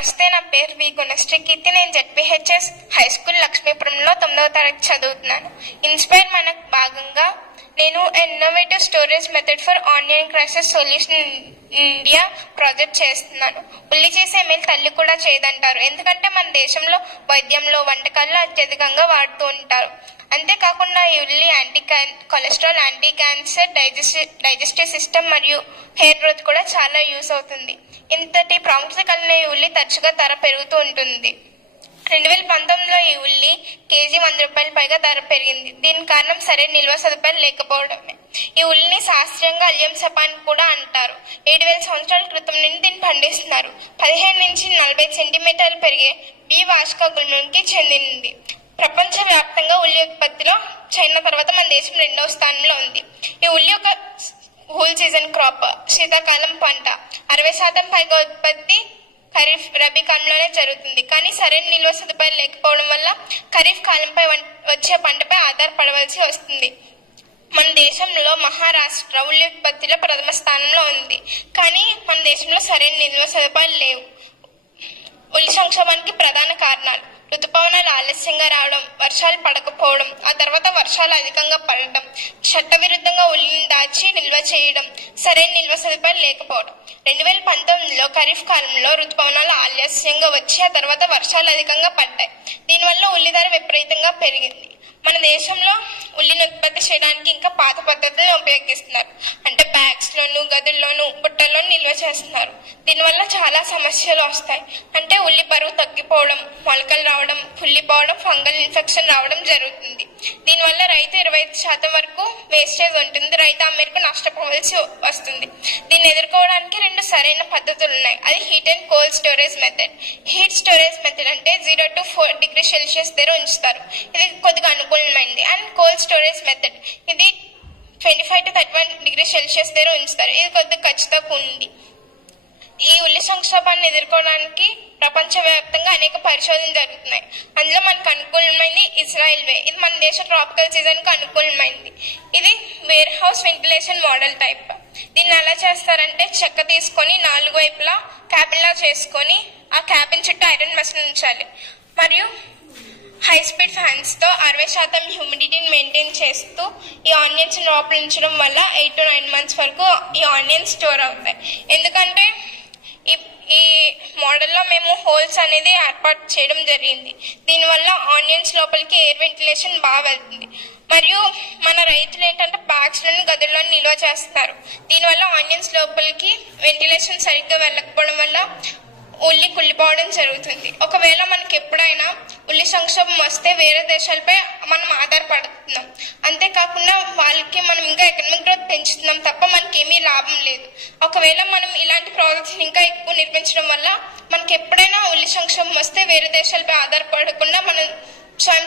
నమస్తే, నా పేరు వి గుణశ్రీ కీర్తి. నేను జెడ్పీహెచ్ఎస్ హై స్కూల్ లక్ష్మీపురంలో 9వ తరగతి చదువుతున్నాను. ఇన్స్పైర్ మనకు భాగంగా నేను innovative storage method for onion crisis solution India project చేస్తున్నాను. ఉల్లి చేసే మేలు తల్లి కూడా చేయదంటారు. ఎందుకంటే మన దేశంలో వైద్యంలో, వంటకాల్లో అత్యధికంగా వాడుతూ ఉంటారు. అంతేకాకుండా ఈ ఉల్లి cholesterol, anti cancer, digestive system మరియు హెయిర్ గ్రోత్ కూడా చాలా యూస్ అవుతుంది. ఇంతటి ప్రాముఖ్యత కలిగిన ఈ ఉల్లి తరచుగా ధర పెరుగుతూ ఉంటుంది. 2019లో ఈ ఉల్లి కేజీ 100 రూపాయలు పైగా ధర పెరిగింది. దీనికి కారణం సరైన నిల్వ సదుపాయాలు లేకపోవడమే. ఈ ఉల్లిని శాస్త్రీయంగా అల్యం సప అని కూడా అంటారు. 7000 సంవత్సరాల క్రితం నుండి దీన్ని పండిస్తున్నారు. 15 నుంచి 40 సెంటీమీటర్లు పెరిగే బి వార్షిక గుణానికి చెందింది. ప్రపంచ వ్యాప్తంగా ఉల్లి ఉత్పత్తిలో చైనా తర్వాత మన దేశం 2వ స్థానంలో ఉంది. ఈ ఉల్లి ఒక కూల్ సీజన్ క్రాప్, శీతాకాలం పంట. 60% పైగా ఉత్పత్తి ఖరీఫ్, రబీ కాలంలోనే జరుగుతుంది. కానీ సరైన నిల్వ సదుపాయాలు లేకపోవడం వల్ల ఖరీఫ్ కాలంపై వచ్చే పంటపై ఆధారపడవలసి వస్తుంది. మన దేశంలో మహారాష్ట్ర ఉల్లి ఉత్పత్తిలో ప్రథమ స్థానంలో ఉంది. కానీ మన దేశంలో సరైన నిల్వ సదుపాయాలు లేవు. ఉల్లి సంక్షోభానికి ప్రధాన కారణాలు: ఋతుపవనాలు ఆలస్యంగా రావడం, వర్షాలు పడకపోవడం, ఆ తర్వాత వర్షాలు అధికంగా పడటం, చట్టవిరుద్ధంగా ఉల్లిని దాచి నిల్వ చేయడం, సరైన నిల్వ సదుపాయాలు లేకపోవడం. 2019లో ఖరీఫ్ కాలంలో ఋతుపవనాలు ఆలస్యంగా వచ్చి ఆ తర్వాత వర్షాలు అధికంగా పడ్డాయి. దీనివల్ల ఉల్లి ధర విపరీతంగా పెరిగింది. మన దేశంలో ఉల్లిని ఉత్పత్తి చేయడానికి ఇంకా పాత పద్ధతులను ఉపయోగిస్తున్నారు. అంటే బ్యాగ్స్లోను, గదుల్లోను, బుట్టల్లోనూ నిల్వ చేస్తున్నారు. దీనివల్ల చాలా సమస్యలు వస్తాయి. అంటే ఉల్లి బరువు తగ్గిపోవడం, మొలకలు రావడం, కుళ్ళిపోవడం, ఫంగల్ ఇన్ఫెక్షన్ రావడం జరుగుతుంది. దీనివల్ల రైతు 25% వరకు వేస్టేజ్ ఉంటుంది. రైతు ఆ మేరకు నష్టపోవాల్సి వస్తుంది. దీన్ని ఎదుర్కోవడానికి 2 సరైన పద్ధతులు ఉన్నాయి. అది heat and cold storage method. Heat storage method అంటే 0 to 4 డిగ్రీ సెల్సియస్ దగ్గర ఉంచుతారు. ఇది కొద్దిగా అనుకూలమైంది. అండ్ కోల్డ్ స్టోరేజ్ మెథడ్ ఇది 25 to 31 డిగ్రీ సెల్సియస్ దగ్గర ఉంచుతారు. ఇది కొద్దిగా ఖచ్చితంగా కూలింది. ఈ ఉల్లి సంక్షోభాన్ని ఎదుర్కోవడానికి ప్రపంచవ్యాప్తంగా అనేక పరిశోధనలు జరుగుతున్నాయి. అందులో మనకు అనుకూలమైనది ఇజ్రాయెల్ వే. ఇది మన దేశ ట్రాపికల్ సీజన్ కు అనుకూలమైంది. ఇది warehouse ventilation model type. దీన్ని ఎలా చేస్తారంటే చెక్క తీసుకొని 4 వైపులా క్యాబిన్ లా చేసుకొని ఆ క్యాబిన్ చుట్టూ ఐరన్ మెషిన్ ఉంచాలి. మరియు హై స్పీడ్ ఫ్యాన్స్ తో 60% హ్యూమిడిటీని మెయింటైన్ చేస్తూ ఈ ఆనియన్స్ లోపల ఉంచడం వల్ల 8 to 9 months వరకు ఈ ఆనియన్స్ స్టోర్ అవుతాయి. ఎందుకంటే ఈ మోడల్లో మేము హోల్స్ అనేది ఏర్పాటు చేయడం జరిగింది. దీనివల్ల ఆనియన్స్ లోపలికి ఎయిర్ వెంటిలేషన్ బాగా వెళ్తుంది. మరియు మన రైతులు ఏంటంటే బ్యాగ్స్లోని, గదుల్లోని నిల్వ చేస్తారు. దీనివల్ల ఆనియన్స్ లోపలికి వెంటిలేషన్ సరిగ్గా వెళ్ళకపోవడం వల్ల ఉల్లి కుళ్ళిపోవడం జరుగుతుంది. ఒకవేళ మనకి ఎప్పుడైనా ఉల్లి సంక్షోభం వస్తే వేరే దేశాలపై మనం ఆధారపడుతున్నాం. అంతేకాకుండా వాళ్ళకి మనం ఇంకా ఎకనామిక్ గ్రోత్ పెంచుతున్నాం తప్ప మనకేమీ లాభం లేదు. ఒకవేళ మనం ఇలాంటి ప్రాజెక్ట్స్ ఇంకా ఎక్కువ నిర్మించడం వల్ల మనకి ఎప్పుడైనా ఉల్లి సంక్షోభం వస్తే వేరే దేశాలపై ఆధారపడకుండా మనం స్వయం